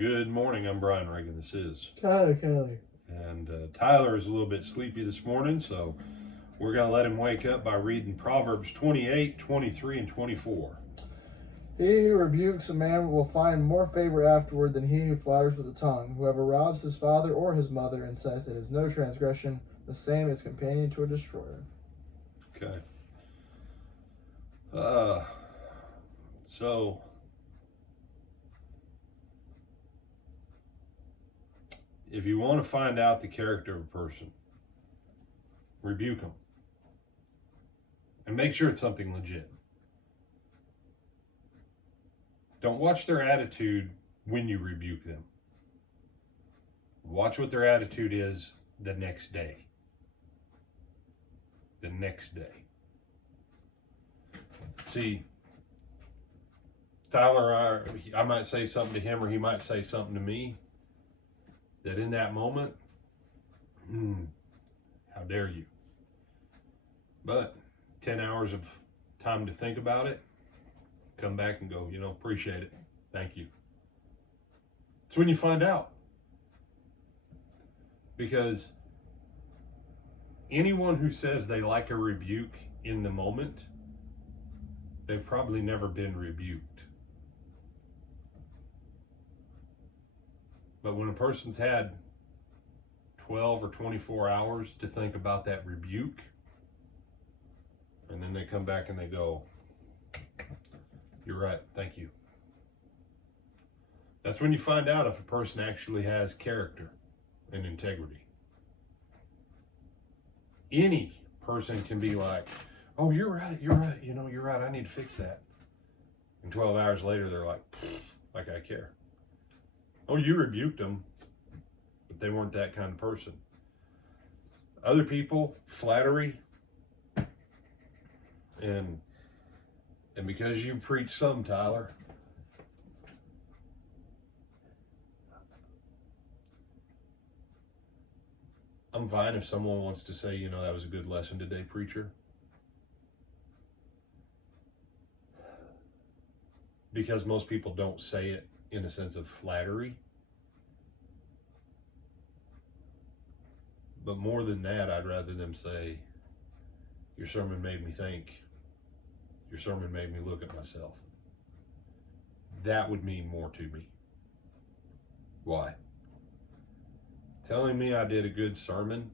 Good morning. I'm Brian Reagan. This is Tyler Kelly. And Tyler is a little bit sleepy this morning, so we're going to let him wake up by reading Proverbs 28, 23, and 24. He who rebukes a man will find more favor afterward than he who flatters with the tongue. Whoever robs his father or his mother and says it is no transgression, the same is companion to a destroyer. Okay. So if you want to find out the character of a person, rebuke them. And make sure it's something legit. Don't watch their attitude when you rebuke them. Watch what their attitude is the next day. The next day. See, Tyler, I might say something to him or he might say something to me that in that moment, how dare you? But 10 hours of time to think about it, come back and go, appreciate it. Thank you. It's when you find out. Because anyone who says they like a rebuke in the moment, they've probably never been rebuked. But when a person's had 12 or 24 hours to think about that rebuke, and then they come back and they go, you're right, thank you. That's when you find out if a person actually has character and integrity. Any person can be like, oh, you're right, you're right, I need to fix that. And 12 hours later, they're like I care. Oh, you rebuked them, but they weren't that kind of person. Other people, flattery, and because you preach some, Tyler, I'm fine if someone wants to say, that was a good lesson today, preacher. Because most people don't say it in a sense of flattery. But more than that, I'd rather them say, your sermon made me think. Your sermon made me look at myself. That would mean more to me. Why? Telling me I did a good sermon,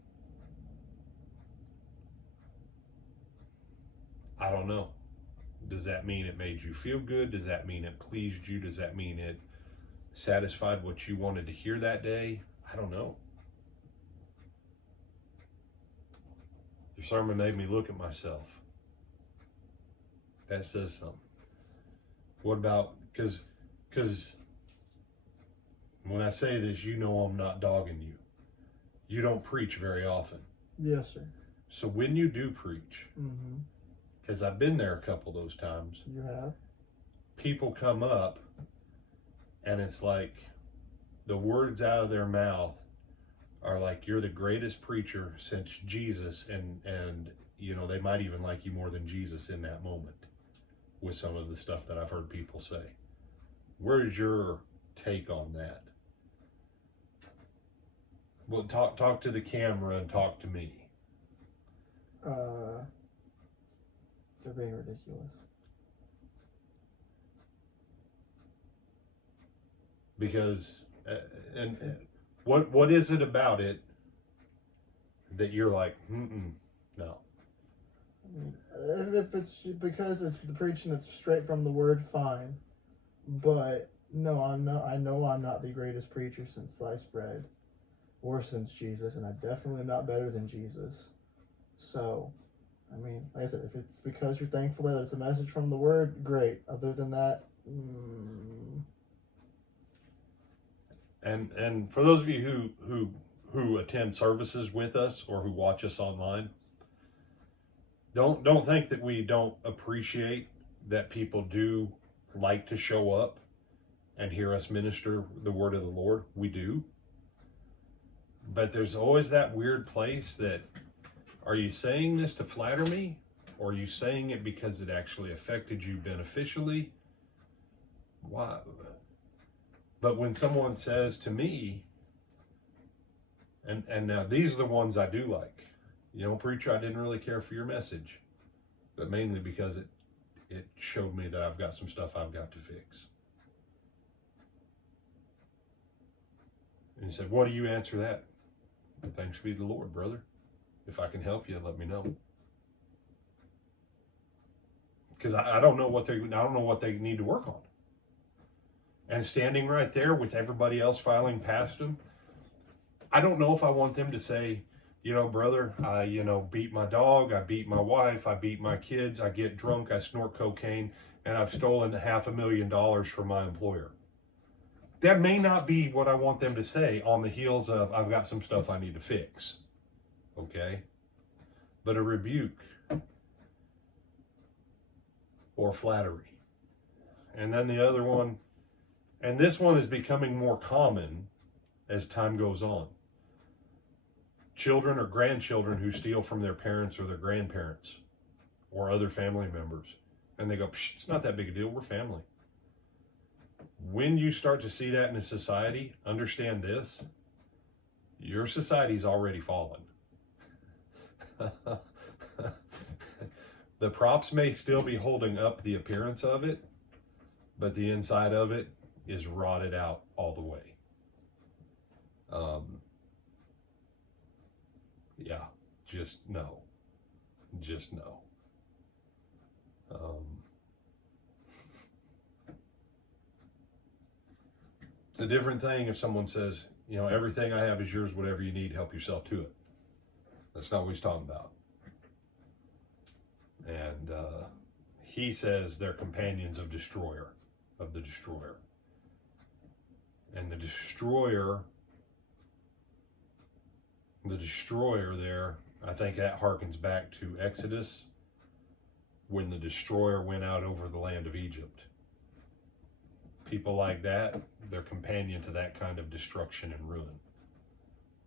I don't know. Does that mean it made you feel good? Does that mean it pleased you? Does that mean it satisfied what you wanted to hear that day? I don't know. Your sermon made me look at myself. That says something. What about, because when I say this, I'm not dogging you. You don't preach very often. Yes, sir. So when you do preach, because I've been there a couple of those times. You have? People come up and it's like the words out of their mouth are like, you're the greatest preacher since Jesus, and they might even like you more than Jesus in that moment with some of the stuff that I've heard people say. Where's your take on that? Well, talk to the camera and talk to me. They're being ridiculous. Because, what is it about it that you're like, no? If it's because it's the preaching that's straight from the word, fine. But no, I know I'm not the greatest preacher since sliced bread, or since Jesus, and I'm definitely not better than Jesus. So, like I said, if it's because you're thankful that it's a message from the word, great. Other than that, And for those of you who attend services with us or who watch us online, don't think that we don't appreciate that people do like to show up and hear us minister the word of the Lord. We do. But there's always that weird place that, are you saying this to flatter me? Or are you saying it because it actually affected you beneficially? Why? But when someone says to me, and now these are the ones I do like. Preacher, I didn't really care for your message, but mainly because it showed me that I've got some stuff I've got to fix. And he said, what do you answer that? Thanks be to the Lord, brother. If I can help you, let me know. Because I don't know what they need to work on. And standing right there with everybody else filing past them, I don't know if I want them to say, brother, I, beat my dog, I beat my wife, I beat my kids, I get drunk, I snort cocaine, and I've stolen $500,000 from my employer. That may not be what I want them to say on the heels of, I've got some stuff I need to fix. Okay? But a rebuke or flattery. And then the other one, and this one is becoming more common as time goes on. Children or grandchildren who steal from their parents or their grandparents or other family members. And they go, it's not that big a deal, we're family. When you start to see that in a society, understand this, your society's already fallen. The props may still be holding up the appearance of it, but the inside of it is rotted out all the way. Yeah, just no. Just no. It's a different thing if someone says, everything I have is yours, whatever you need, help yourself to it. That's not what he's talking about. And he says they're companions of the destroyer. And the destroyer there, I think that harkens back to Exodus, when the destroyer went out over the land of Egypt. People like that, they're companion to that kind of destruction and ruin.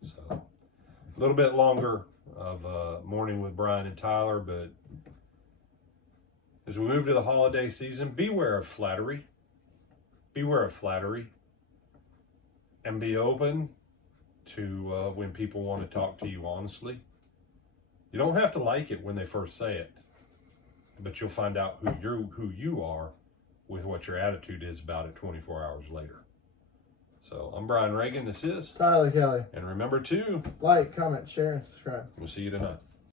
So, a little bit longer of Morning with Brian and Tyler, but as we move to the holiday season, beware of flattery. Beware of flattery. And be open to when people want to talk to you honestly. You don't have to like it when they first say it, but you'll find out who you are with what your attitude is about it 24 hours later. So I'm Brian Reagan. This is Tyler Kelly. And remember to like, comment, share, and subscribe. We'll see you tonight.